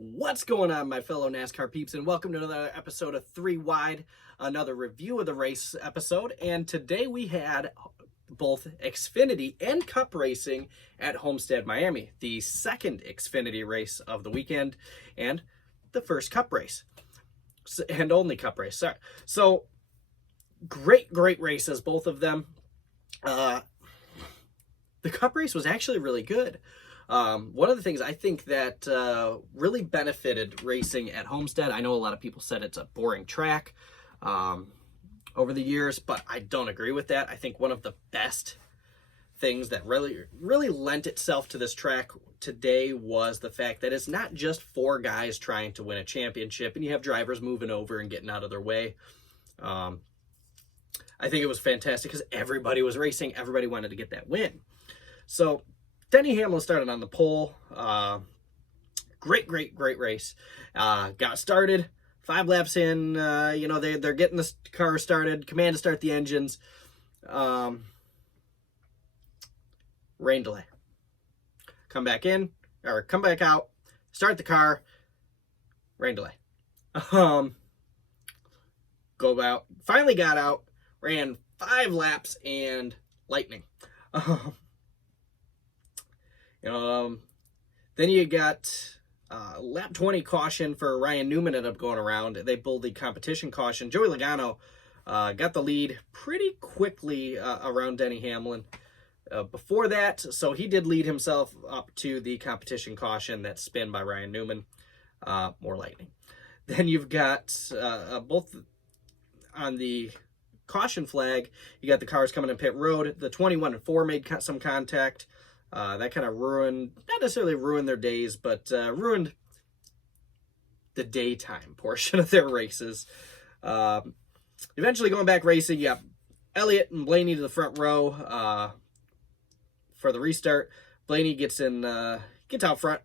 What's going on, my fellow NASCAR peeps, and welcome to another episode of 3 Wide, another review of the race episode. And today we had both Xfinity and Cup racing at Homestead Miami, the second Xfinity race of the weekend and the first Cup race, and only Cup race. Sorry. So great races, both of them. The Cup race was actually really good. One of the things I think that really benefited racing at Homestead, I know a lot of people said it's a boring track over the years, but I don't agree with that. I think one of the best things that really lent itself to this track today was the fact that it's not just four guys trying to win a championship and you have drivers moving over and getting out of their way. I think it was fantastic because everybody was racing. Everybody wanted to get that win. So Denny Hamlin started on the pole. Great race. Got started. 5 laps in. They're getting the car started. Command to start the engines. Rain delay. Come back in or come back out. Start the car. Rain delay. Go out. Finally got out. Ran 5 laps and lightning. Then you got lap 20 caution for Ryan Newman ended up going around. They pulled the competition caution. Joey Logano got the lead pretty quickly around Denny Hamlin before that. So he did lead himself up to the competition caution, that spin by Ryan Newman. More lightning. Then you've got both on the caution flag, you got the cars coming in pit road. The 21 and 4 made some contact. That kind of ruined, not necessarily ruined their days, but ruined the daytime portion of their races. Eventually going back racing, you got Elliott and Blaney to the front row for the restart. Blaney gets out front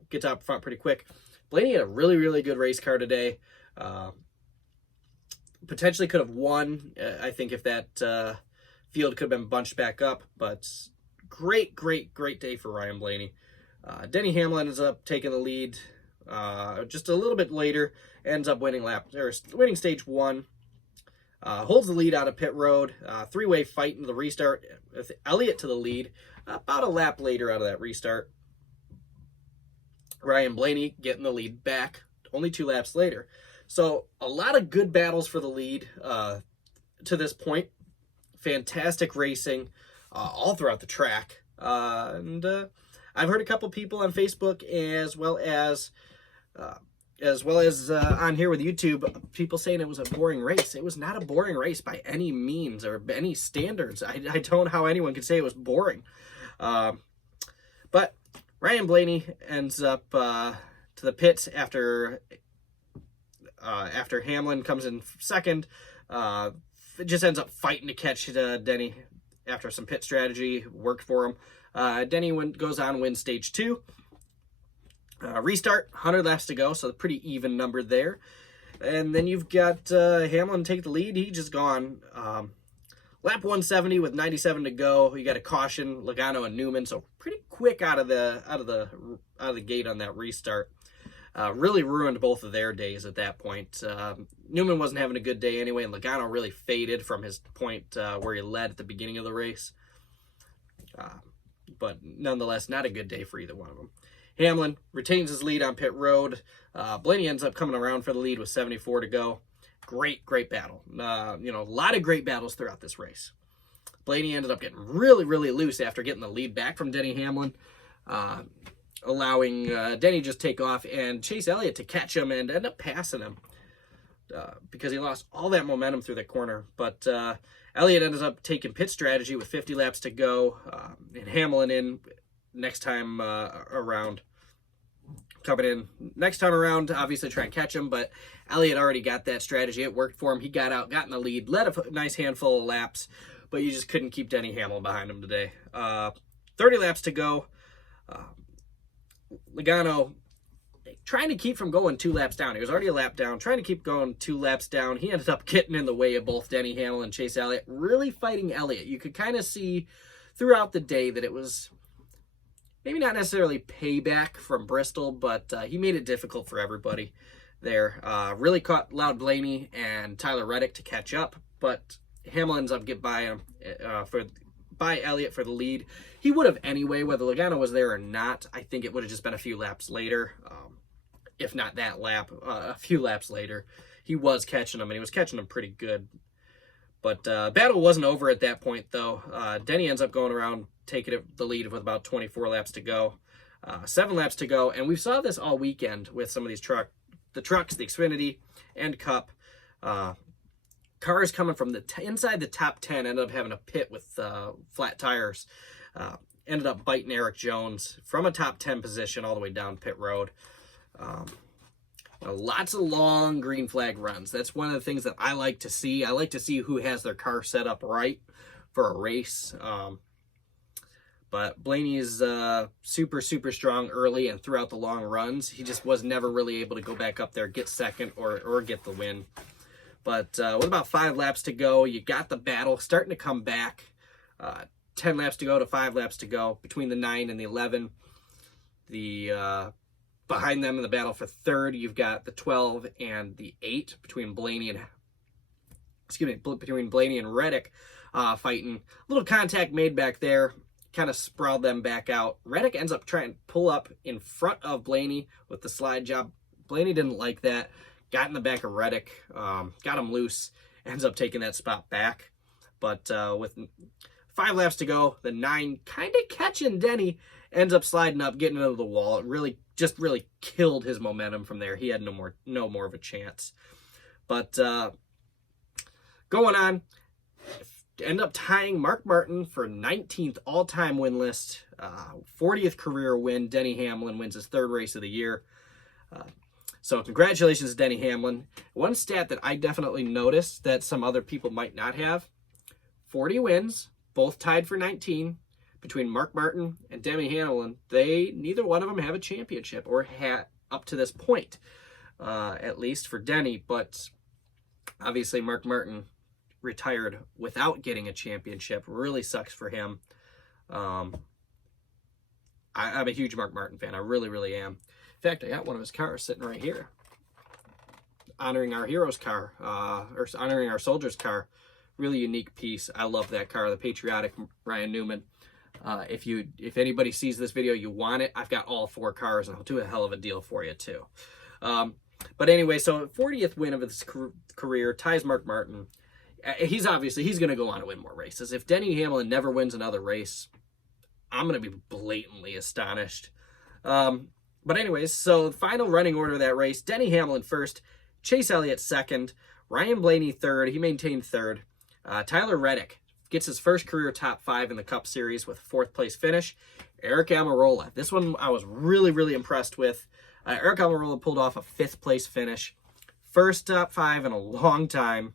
pretty quick. Blaney had a really good race car today. Potentially could have won, I think, if that field could have been bunched back up, but great day for Ryan Blaney. Denny Hamlin ends up taking the lead just a little bit later, ends up winning stage 1. Holds the lead out of pit road. 3-way fight into the restart with Elliott to the lead about a lap later out of that restart. Ryan Blaney getting the lead back only 2 laps later. So a lot of good battles for the lead to this point. Fantastic racing all throughout the track. And I've heard a couple people on Facebook as well as on here with YouTube, people saying it was a boring race. It was not a boring race by any means or any standards. I don't know how anyone could say it was boring. But Ryan Blaney ends up to the pits after Hamlin comes in second. Just ends up fighting to catch Denny after some pit strategy worked for him. Denny goes on, wins stage 2. Restart, 100 laps to go, so pretty even number there. And then you've got Hamlin take the lead. He just gone lap 170 with 97 to go. You got a caution, Logano and Newman, so pretty quick out of the gate on that restart. Really ruined both of their days at that point. Newman wasn't having a good day anyway, and Logano really faded from his point where he led at the beginning of the race. But nonetheless, not a good day for either one of them. Hamlin retains his lead on pit road. Blaney ends up coming around for the lead with 74 to go. Great battle. A lot of great battles throughout this race. Blaney ended up getting really loose after getting the lead back from Denny Hamlin. Allowing Denny just take off and Chase Elliott to catch him and end up passing him because he lost all that momentum through the corner. But Elliott ends up taking pit strategy with 50 laps to go, and Hamlin in next time around. Coming in next time around, obviously try and catch him, but Elliott already got that strategy. It worked for him. He got out, got in the lead, led a nice handful of laps, but you just couldn't keep Denny Hamlin behind him today. 30 laps to go. Logano trying to keep from going 2 laps down. He was already a lap down, trying to keep going 2 laps down. He ended up getting in the way of both Denny Hamlin and Chase Elliott, really fighting Elliott. You could kind of see throughout the day that it was maybe not necessarily payback from Bristol, but he made it difficult for everybody there. Really allowed Blaney and Tyler Reddick to catch up, but Hamlin ends up getting by him by Elliott for the lead. He would have anyway, whether Logano was there or not. I think it would have just been a few laps later, if not that lap, a few laps later. He was catching him, and he was catching him pretty good. But battle wasn't over at that point, though. Denny ends up going around, taking the lead with about 24 laps to go. 7 laps to go, and we saw this all weekend with some of these trucks, the Xfinity and Cup. Cars coming from the inside the top 10 ended up having a pit with flat tires. Ended up biting Eric Jones from a top 10 position all the way down pit road. Lots of long green flag runs. That's one of the things that I like to see. I like to see who has their car set up right for a race. But Blaney is super, super strong early and throughout the long runs. He just was never really able to go back up there, get second, or get the win. But with about 5 laps to go, you got the battle starting to come back. 10 laps to go to 5 laps to go between the 9 and the 11. Behind them in the battle for third, you've got the 12 and the 8 between Blaney and Reddick fighting. A little contact made back there, kind of sprawled them back out. Reddick ends up trying to pull up in front of Blaney with the slide job. Blaney didn't like that. Got in the back of Reddick, got him loose, ends up taking that spot back. But with 5 laps to go, the 9 kind of catching Denny, ends up sliding up, getting into the wall. It really killed his momentum from there. He had no more of a chance. But going on, end up tying Mark Martin for 19th all-time win list, 40th career win. Denny Hamlin wins his 3rd race of the year. So congratulations to Denny Hamlin. One stat that I definitely noticed that some other people might not have, 40 wins, both tied for 19, between Mark Martin and Denny Hamlin. Neither one of them have a championship, or had up to this point, at least for Denny. But obviously Mark Martin retired without getting a championship. Really sucks for him. I'm a huge Mark Martin fan. I really, really am. In fact, I got one of his cars sitting right here, honoring our hero's car, or honoring our soldier's car. Really unique piece. I love that car, the patriotic Ryan Newman. If anybody sees this video, you want it, I've got all 4 cars, and I'll do a hell of a deal for you too. But anyway, so 40th win of his career, ties Mark Martin. He's going to go on to win more races. If Denny Hamlin never wins another race, I'm going to be blatantly astonished. But anyways, so the final running order of that race, Denny Hamlin first, Chase Elliott second, Ryan Blaney third. He maintained third. Tyler Reddick gets his first career top 5 in the Cup Series with a 4th place finish. Eric Almirola, this one I was really, really impressed with. Eric Almirola pulled off a 5th place finish. First top 5 in a long time.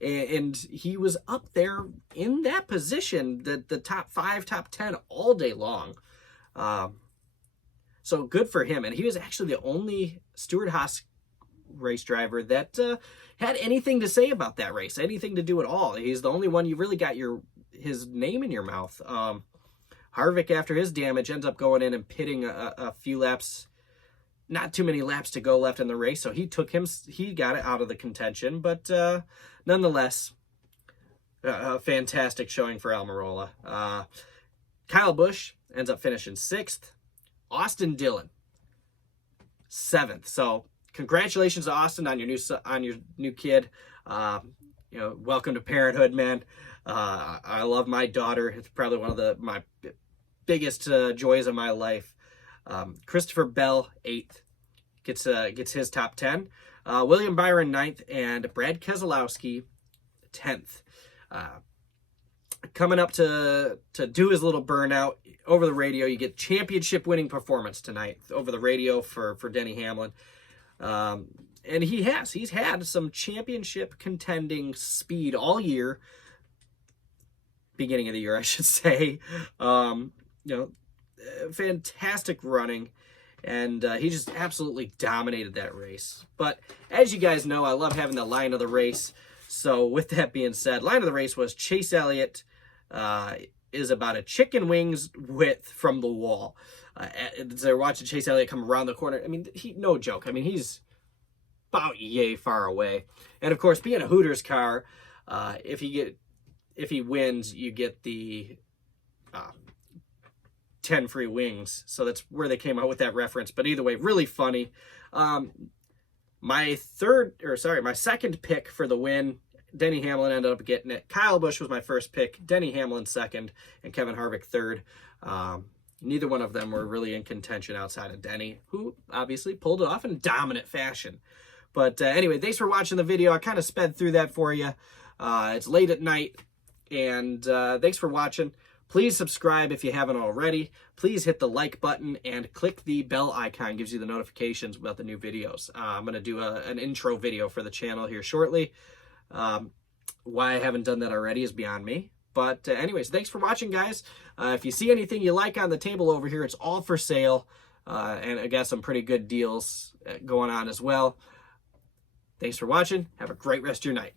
And he was up there in that position, the top 5, top 10 all day long. So good for him. And he was actually the only Stewart-Haas race driver that had anything to say about that race, anything to do at all. He's the only one you really got his name in your mouth. Harvick, after his damage, ends up going in and pitting a few laps, not too many laps to go left in the race, so he got it out of the contention. But nonetheless, a fantastic showing for Almirola. Kyle Busch ends up finishing 6th. Austin Dillon, 7th. So congratulations to Austin on your new kid. Welcome to parenthood, man. I love my daughter. It's probably one of my biggest joys of my life. Christopher Bell, 8th, gets his top 10. William Byron, 9th, and Brad Keselowski, 10th. Coming up to do his little burnout over the radio. You get championship winning performance tonight over the radio for Denny Hamlin. And he's had some championship contending speed all year, beginning of the year, I should say. Fantastic running, and he just absolutely dominated that race. But as you guys know, I love having the line of the race. So with that being said, line of the race was Chase Elliott, is about a chicken wings width from the wall. They're watching Chase Elliott come around the corner. I mean, no joke. I mean, he's about yay far away. And of course, being a Hooters car, if he wins, you get the 10 free wings. So that's where they came out with that reference. But either way, really funny. My second pick for the win, Denny Hamlin ended up getting it. Kyle Busch was my first pick, Denny Hamlin second, and Kevin Harvick third. Neither one of them were really in contention outside of Denny, who obviously pulled it off in dominant fashion. But anyway, thanks for watching the video. I kind of sped through that for you. It's late at night, and thanks for watching. Please subscribe if you haven't already. Please hit the like button and click the bell icon. Gives you the notifications about the new videos. I'm going to do an intro video for the channel here shortly. Why I haven't done that already is beyond me. But anyways, thanks for watching, guys. If you see anything you like on the table over here, it's all for sale. And I got some pretty good deals going on as well. Thanks for watching. Have a great rest of your night.